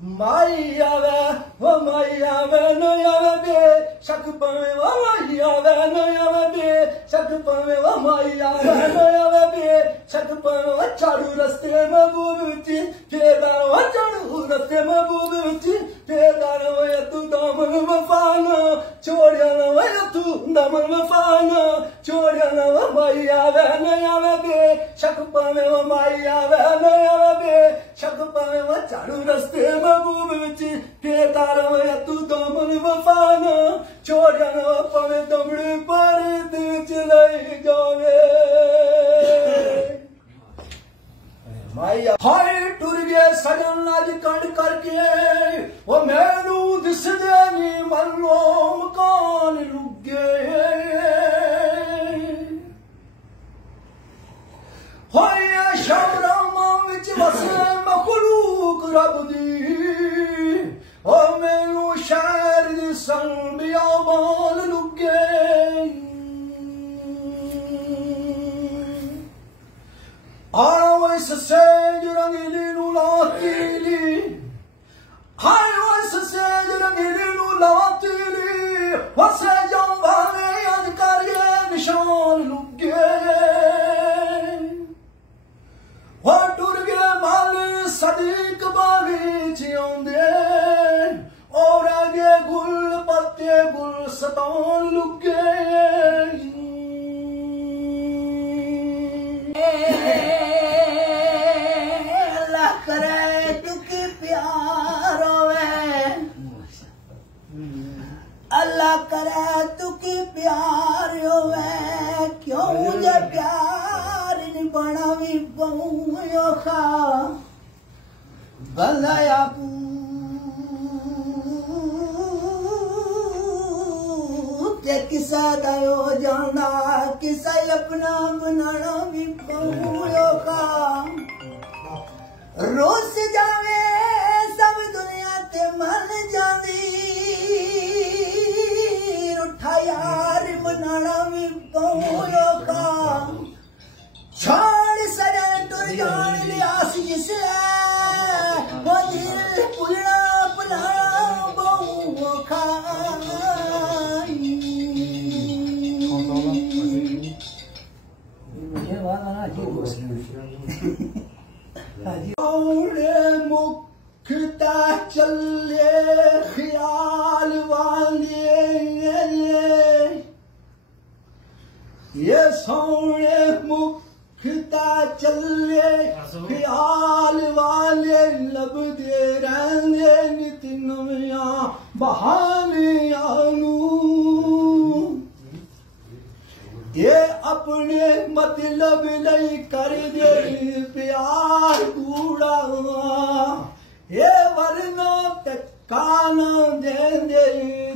माई आवे वो माई आवे न आवे बे शक पवे वो माई आवे न आवे बे शक पवे वो माई आवे न आवे बे शक पवे वो चालू रस्ते में बूबी फेदार वो चालू रस्ते में बूबी फेदार वो तू दामन वफाना छोड़िया न वो तू दामन वफाना छोड़िया न वो माई आवे न आवे बे शक पवे वो माई आवे न आवे बे शक पवे वो चालू रस्ते में बूबी फेदार वो तू दामन वफाना छोड़िया न पवे दमड़ी पर दिल चलाई जावे हाय टुर गए सजन अज कंड करके वो मैनू दिसदे नी मनो मकान लुगे हाय शबरामा विच वसे मखलूक रब दी ओ मैनू शहर दी संग बियाबान लुगे Always the same, you're a little lottery. Always the same, you're a little lottery. What's a young valley and carrier, the Sean Luke? What to get Mali Sadiq Bali on the or I get Gul Pate Gul Satan Luke. करे तू की प्यार होवे अल्लाह करे तू की प्यार होवे क्यों मुझे प्यार निभाना भी बहु खा गलाया के किसा दायो जाना किसा अपना बनाना भी बहु खा रोज जावे सब दुनिया ते मन जावी उठा यार मनाना भी बहु का छोड़ सरे टुर जान लियास जिसले वो दिल पुलना पुला बहु खा मुझे वाला मुखता चले ख्याल वाले ये सोने मुखता चले ख्याल वाले लब दे रहने नित नविया बहाने आनू ये अपने मतलब नहीं कर दे प्यार कूड़ा ये वरना तकाना दे दे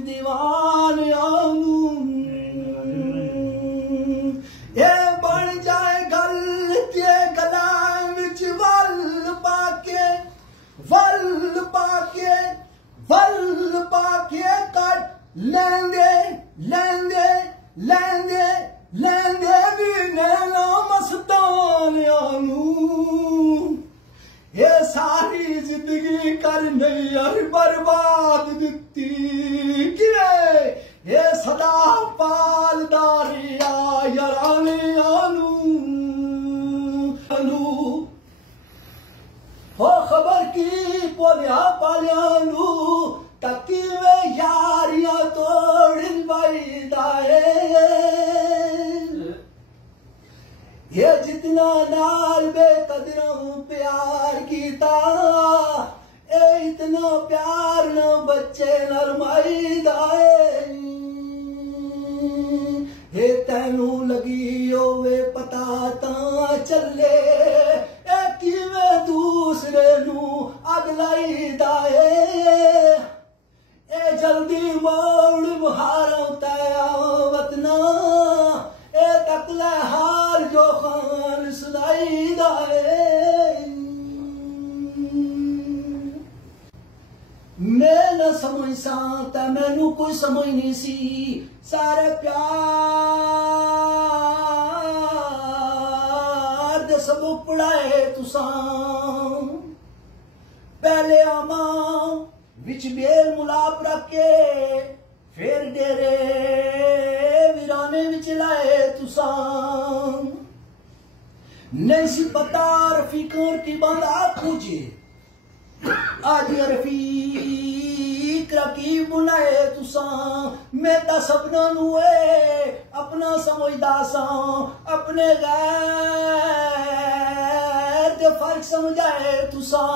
दीवान आनू ये बन जाए गल के गला विच वल पाके कट लेंदे लेंदे लेंदे लेंदे भी नैना मस्तान आनू ये सारी जिंदगी कर नहीं यार बर्बाद दिती किवे ये सदा पालदारिया याराने आनू आनू हो खबर की पोलिया पालियानू तकीवे यारिया तोड़िन बैदाए ये जितना नाल बेकदरों प्यार कीता ए इतना प्यार न बच्चे नरमाई दाए ये तेनू लगी होवे पता ता चले ए किवे दूसरे नू अगलाई दाए ए जल्दी मोड़ बुहारों तया वतना ए तकले हार जो खान सुनाई दाए मैं न समझ सा ते मैनू कोई समझ नहीं सी सारे प्यार दे सब पढ़ाए तुसां पहले आमा विच बेल मुलाप रख के फिर डेरे वीराने विच लाए तुसां नहीं सी पता रफीकों की बात आप पूछे आज रफीक रकीब बुलाए तुसां मैं ता सबना नुए अपना समझदा सा अपने गैर ते फर्क समझाए तुसां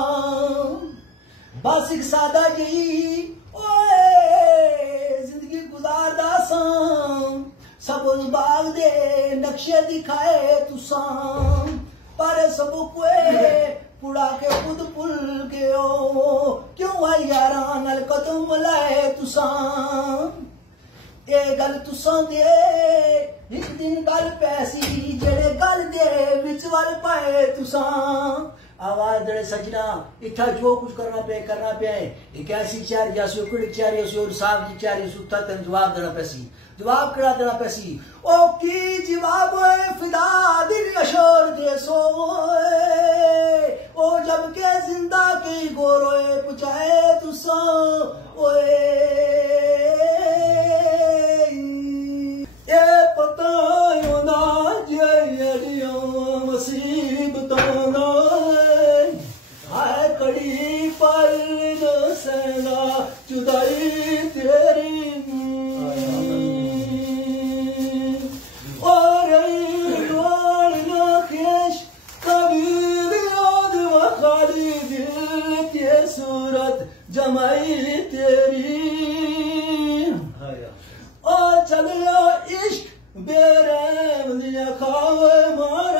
बस एक सादा जी ओए जिंदगी गुजारदा सा सब उस बाग दे नक्शे दिखाए तुसां पर सब कोए पुड़ा के खुद पुल के ओ क्यों आई यारा नल कदम लाए तुसां ए गल तुसां दे एक दिन गल पैसी जेड़े गल दे विच वल पाए तुसां आवाज दे सजना इठा जो कुछ करना पे एक ऐसी चार जैसी कुड़ी चार जैसी और साहब जी चार सुता तन जवाब देना पैसी जवाब करा देना पैसी ओ की जवाब फिदा दिल अशोर दे सो ओ जब के जिंदा की गोरोए पुचाए तुसा ओए ए पता ना जयड़ियों मुसीबतों ना हाय कड़ी पर न सेना जुदाई तेरी सूरत जमाई तेरी ओ चलिया इश्क बेरहम दिया खावे मार